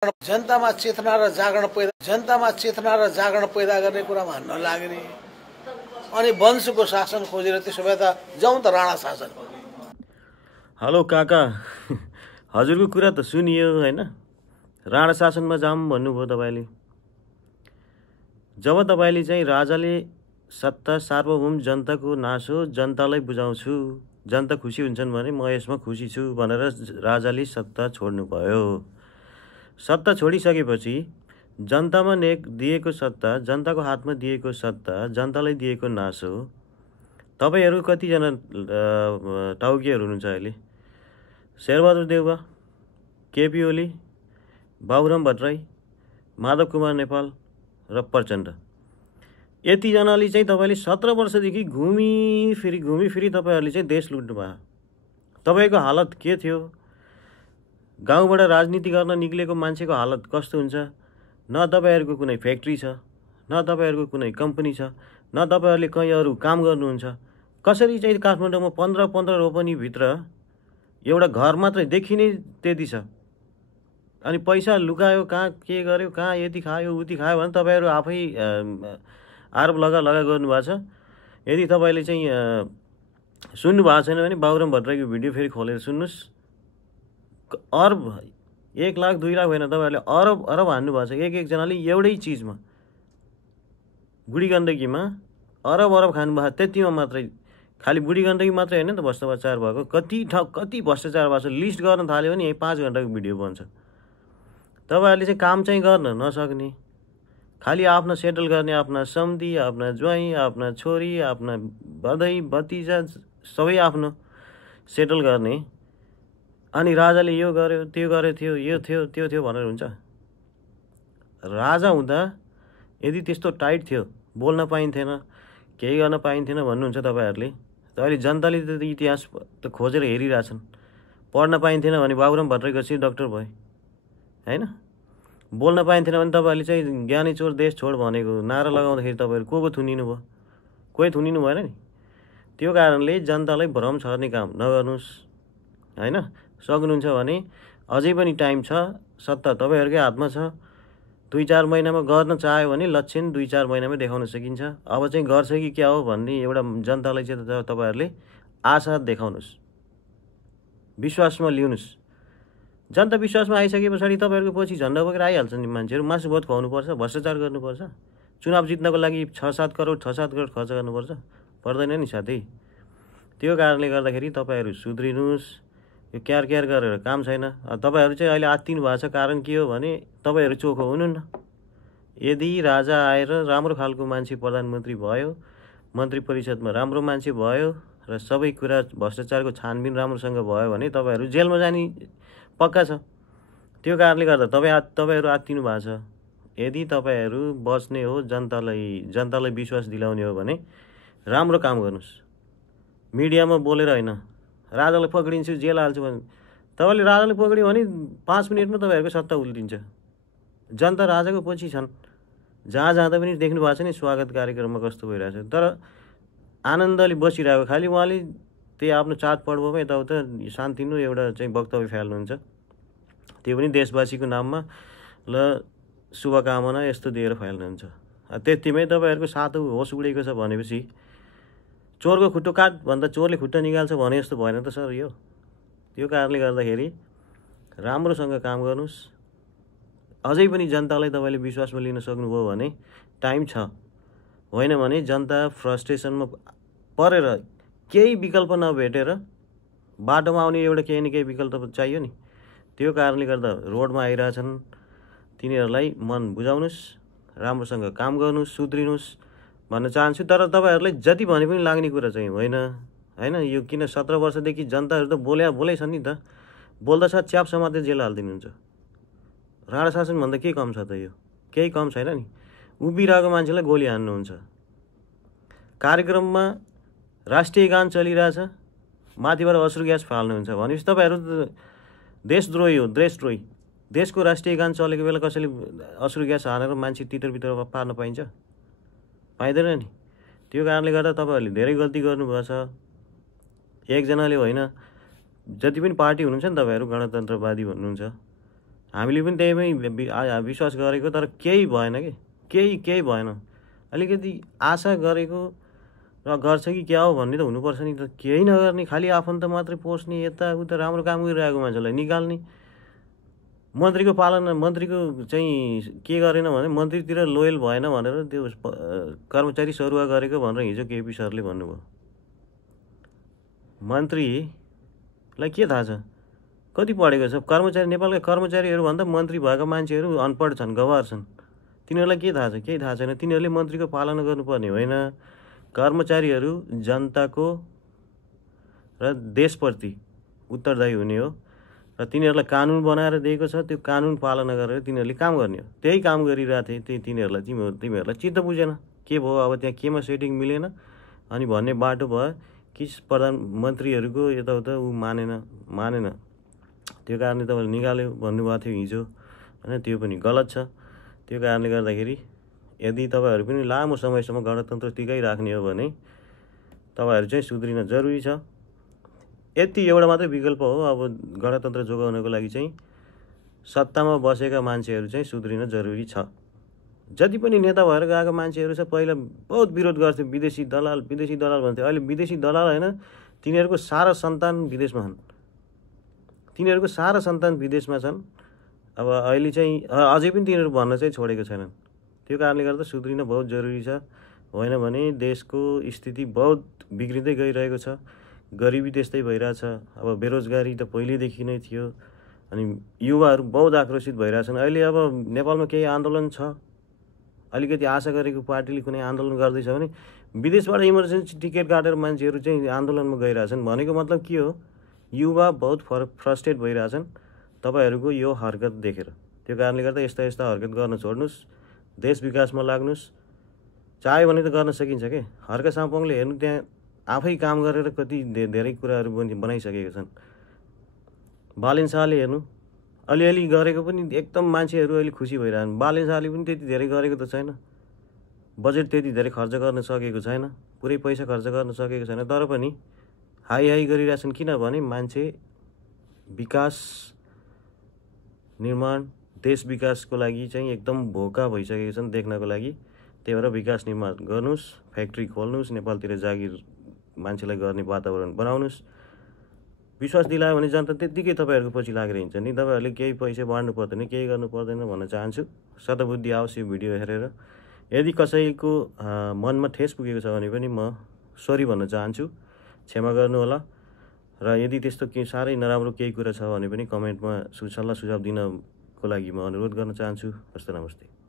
जनतामा चेतना र जागरण पैदा गर्ने कुरामा नलाग्ने अनि वंशको शासन खोजेर त्यसो भए त जाउँ त राणा शासन। हेलो काका, हजुरको कुरा त सुनियो हैन? राणा शासनमा जाऊँ भन्नुभयो तपाईले। जब तपाईले चाहिँ राजाले सत्ता सार्वभौम जनताको नाश हो, जनतालाई बुझाउँछु, जनता खुसी हुन्छन् भने म यसमा खुसी छु भनेर राजाले सत्ता छोड्नु भयो। सत्ता छोडिसकेपछि जनतामा दिएको सत्ता, जनताको हातमा दिएको सत्ता जनतालाई दिएको नाश हो। तपाईहरु कतिजना टाउकेहरु हुनुहुन्छ अहिले? शेरबहादुर देउवा, केपी ओली, बाबुराम भट्टराई, माधव कुमार नेपाल र प्रचण्ड, यतिजनाले चाहिँ तपाईले 17 वर्षदेखि घुमी फिरी तपाईहरुले चाहिँ देश लुट्नु भयो। तपाईको हालत के थियो? गाउँबाट राजनीति गर्न निक्लेको मान्छेको हालत कस्तो हुन्छ? न तपाईहरुको कुनै फ्याक्ट्री छ, न तपाईहरुको कुनै कम्पनी छ, न तपाईहरुले कहीँ अरु काम गर्नुहुन्छ। कसरी चाहिँ काठमाडौँमा 15 रोपनी भित्र एउटा घर मात्रै देखिने त्यति छ। अनि पैसा लुकायो, कहाँ के गर्यो, कहाँ यति खायो उति खायो भने तपाईहरु आफै आरोप लगा गर्नु भएको छ। यदि तपाईले चाहिँ सुन्नु भएको छैन भने बाबुराम भट्टराईको भिडियो फेरि खोलेर सुन्नुस्। अरब 1 लाख 2 लाख होइन, तपाईहरुले अरब हान्नु भएको छ एक जनाले एउटै चीजमा। बुढी गण्डकीमा अरब खानु भएको, त्यतिमा मात्रै। खाली बुढी गण्डकी मात्रै हैन त भ्रष्टाचार भएको, कति भ्रष्टाचार भएको छ लिस्ट गर्न थाल्यो भने यही 5 घण्टाको भिडियो बन्छ। तपाईहरुले चाहिँ काम चाहिँ गर्न नसक्ने, खाली आफ्ना सेटल गर्ने, आफ्ना सम्धी, आफ्ना ज्वाइँ, आफ्ना छोरी, आफ्ना बधाई भतिजा सबै आफ्नो सेटल गर्ने। अनि राजाले यो गर्यो, त्यो गर्यो, थियो यो थियो त्यो थियो भनेर हुन्छ? राजा हुँदा यदि त्यस्तो टाइट थियो, बोल्न पाइन्थेन, केही गर्न पाइन्थेन भन्नुहुन्छ तपाईहरुले, त अहिले जनताले त इतिहास त खोजेर हेरिरहेछन्। पढ्न पाइन्थेन भने बाबुराम भट्टराई गएपछि डाक्टर भए हैन? बोल्न पाइन्थेन भने तपाईहरुले चाहिँ ज्ञानी चोर देश छोड भनेको नारा लगाउँदाखेरि तपाईहरु को थुनिनु भयो? कोही थुनिनु भएन नि। त्यो कारणले जनतालाई भ्रम छर्ने काम नगर्नुस् हैन? सक्नुहुन्छ भने अझै पनि टाइम छ, सत्ता तपाईहरुकै हातमा छ। 2-4 महिनामा गर्न चाह्यो भने लक्षण 2-4 महिनामै देखाउन सकिन्छ। अब चाहिँ गर्छ कि क्या हो भन्ने एउटा जनतालाई चाहिँ तपाईहरुले आशा देखाउनुस्, विश्वासमा लिउनुस्। जनता विश्वासमा आइसकेपछि तपाईहरुको पछि झण्डा बोकेर आइहाल्छन् नि मान्छेहरु। मासु भात खुवाउनु पर्छ, भ्रष्टाचार गर्नुपर्छ, चुनाव जित्नको लागि 6-7 करोड खर्च गर्नुपर्छ, पर्दैन नि साथै। त्यो कारणले गर्दाखेरि तपाईहरु सुध्रिनुस्। यो क्यार गरेर काम छैन। तपाईहरु चाहिँ अहिले आत्तिनु भएको छ। कारण के हो भने तपाईहरु चोखो हुनुहुन्न। यदि राजा आएर राम्रो खालको मान्छे प्रधानमन्त्री भयो, मन्त्री परिषदमा राम्रो मान्छे भयो र सबै कुरा भ्रष्टाचारको छानबिन राम्रोसँग भयो भने तपाईहरु जेलमा जाने पक्का छ। त्यो कारणले गर्दा तपाईहरु आत्तिनु भएको छ। यदि तपाईहरु बच्ने हो, जनतालाई विश्वास दिलाउने हो भने राम्रो काम गर्नुस्। मिडियामा बोलेर हैन, राजालाई पक्रिन्छु जेल हाल्छु भने तपाईले राजाले पक्रियो भने 5 मिनेटमा तपाईहरुको सत्ता उल्टिन्छ। जनता राजाको पछि छन्। जहाँ जाँदा पनि देख्नु भएको छ नि स्वागत कार्यक्रममा कस्तो भइरहेछ। तर आनन्दले बसिरहेको, खाली उहाँले त्यही आफ्नो चाडपर्वमा यताउता शान्तिनु एउटा चाहिँ वक्तव्य फाल्नुहुन्छ, त्यो पनि देशवासीको नाममा ल शुभकामना यस्तो दिएर फाल्नुहुन्छ। त्यतिमै तपाईहरुको सातो होस उडेको छ भनेपछि चोरको खुट्टो काट भन्दा चोरले खुट्टा निकाल्छ भने जस्तो भएन त सर यो। त्यो कारणले गर्दाखेरि राम्रोसँग काम गर्नुस्। अझै पनि जनतालाई तपाईले विश्वासमा लिन सक्नुभयो भने टाइम छ। होइन भने जनता फ्रस्ट्रेसनमा परेर केही विकल्प नभेटेर बाटोमा आउने एउटा केही न केही विकल्प चाहियो नि। त्यो कारणले गर्दा रोडमा आइरहेछन्। तिनीहरूलाई मन बुझाउनुस्, राम्रोसँग काम गर्नुस्, सुध्रिनुस् भन्न चाहन्छु। तर तपाईहरुलाई जति भने पनि लाग्ने कुरा चाहिँ होइन हैन? यो किन 17 वर्षदेखि जनताहरु त बोलै छन् नि त। बोल्दा साथ च्याप समातेर जेल हाल्दिनुहुन्छ। राणा शासन भन्दा के कम छ त यो? केही कम छैन नि। उभिरहेको मान्छेलाई गोली हान्नुहुन्छ। कार्यक्रममा राष्ट्रिय गान चलिरहेछ, माथिबाट अश्रु ग्यास फाल्नुहुन्छ भनेपछि तपाईहरु देशद्रोही हो, देशद्रोही। देशको राष्ट्रिय गान चलेको बेला कसैले अश्रु ग्यास हानेर मान्छे तितर पार्न पाइन्छ? पाइदैन नि। त्यो कारणले गर्दा तपाईहरुले धेरै गल्ती गर्नुभएको छ। एकजनाले होइन, जति पनि पार्टी हुनुहुन्छ नि तपाईहरु गणतन्त्रवादी भन्नुहुन्छ, हामीले पनि त्यहीमै विश्वास गरेको, तर केही भएन कि केही भएन। अलिकति आशा गरेको र गर्छ कि क्या हो भन्ने त हुनुपर्छ नि, त केही नगर्ने, खालि आफन्त मात्रै पोस्ने, यताउता राम्रो काम गरिरहेको मान्छेलाई निकाल्ने। मन्त्रीको चाहिँ के गरेन भने मन्त्रीतिर लोयल भएन भनेर त्यो कर्मचारी सरुवा गरेको भनेर हिजो केपी सरले भन्नुभयो। मन्त्रीलाई के थाहा छ, कति पढेको छ? कर्मचारी, नेपालका कर्मचारीहरूभन्दा मन्त्री भएका मान्छेहरू अनपढ छन्, गवार छन्। तिनीहरूलाई के थाहा छ? केही थाहा छैन। तिनीहरूले मन्त्रीको पालना गर्नुपर्ने होइन। कर्मचारीहरू जनताको र देशप्रति उत्तरदायी हुने हो र तिनीहरूलाई कानुन बनाएर दिएको छ, त्यो कानुन पालना गरेर तिनीहरूले काम गर्ने हो। त्यही काम गरिरहेको थिए तिमीहरूलाई चित्त बुझेन। के भयो अब त्यहाँ केमा सेटिङ मिलेन अनि भन्ने बाटो भयो कि प्रधानमन्त्रीहरूको यताउता ऊ मानेन। त्यो कारणले तपाईँले निकाल्यो भन्नुभएको थियो हिजो होइन, त्यो पनि गलत छ। त्यो कारणले गर्दाखेरि यदि तपाईँहरू पनि लामो समयसम्म गणतन्त्र टिकाइराख्ने हो भने तपाईँहरू चाहिँ सुध्रिन जरुरी छ। यति एउटा मात्रै विकल्प हो अब गणतन्त्र जोगाउनको लागि चाहिँ सत्तामा बसेका मान्छेहरू चाहिँ सुध्रिन जरुरी छ। जति पनि नेता भएर गएका मान्छेहरू छ, पहिला बहुत विरोध गर्थ्यो, विदेशी दलाल भन्थ्यो। अहिले विदेशी दलाल होइन, तिनीहरूको सारा सन्तान विदेशमा छन्। अब अहिले चाहिँ अझै पनि तिनीहरू भन्न चाहिँ छोडेको छैनन्। त्यो कारणले गर्दा सुध्रिन बहुत जरुरी छ। होइन भने देशको स्थिति बहुत बिग्रिँदै गइरहेको छ। गरिबी त्यस्तै भइरहेछ। अब बेरोजगारी त पहिल्यैदेखि नै थियो अनि युवाहरू बहुत आक्रोशित भइरहेछन्। अहिले अब नेपालमा केही आन्दोलन छ, अलिकति आशा गरेको पार्टीले कुनै आन्दोलन गर्दैछ भने विदेशबाट इमर्जेन्सी टिकट काटेर मान्छेहरू चाहिँ आन्दोलनमा गइरहेछन्। भनेको मतलब के हो? युवा बहुत फ्रस्ट्रेट भइरहेछन् तपाईँहरूको यो हरकत देखेर। त्यो कारणले गर्दा यस्ता हरकत गर्न छोड्नुहोस्, देश विकासमा लाग्नुहोस्। चाह्यो भने त गर्न सकिन्छ के। हर्क साम्पोङले हेर्नु त्यहाँ आफै काम गरेर कति धेरै कुराहरू बनाइसकेका छन्। बालेन शाहले हेर्नु अलिअलि गरेको पनि एकदम मान्छेहरू अहिले खुसी भइरहन्। बालेन शाहले पनि त्यति धेरै गरेको त छैन, बजेट त्यति धेरै खर्च गर्न सकेको छैन, पुरै पैसा खर्च गर्न सकेको छैन, तर पनि हाई गरिरहेछन्। किनभने मान्छे विकास निर्माण, देश विकासको लागि चाहिँ एकदम भोका भइसकेका छन् देख्नको लागि। त्यही भएर विकास निर्माण गर्नुहोस्, फ्याक्ट्री खोल्नुहोस्, नेपालतिर जागिर मान्छेलाई गर्ने वातावरण बनाउनुहोस्। विश्वास दिलायो भने जनता त्यत्तिकै तपाईँहरूको पछि लागेर हिँड्छ नि। तपाईँहरूले केही पैसा बाँड्नु पर्दैन, केही गर्नु पर्दैन भन्न चाहन्छु। शतबुद्धि आओस् यो भिडियो हेरेर। यदि कसैको मनमा ठेस पुगेको छ भने पनि म सरी भन्न चाहन्छु, क्षमा गर्नुहोला। र यदि त्यस्तो केही साह्रै नराम्रो केही कुरा छ भने पनि कमेन्टमा सल्लाह सुझाव दिनको लागि म अनुरोध गर्न चाहन्छु। हस्त नमस्ते।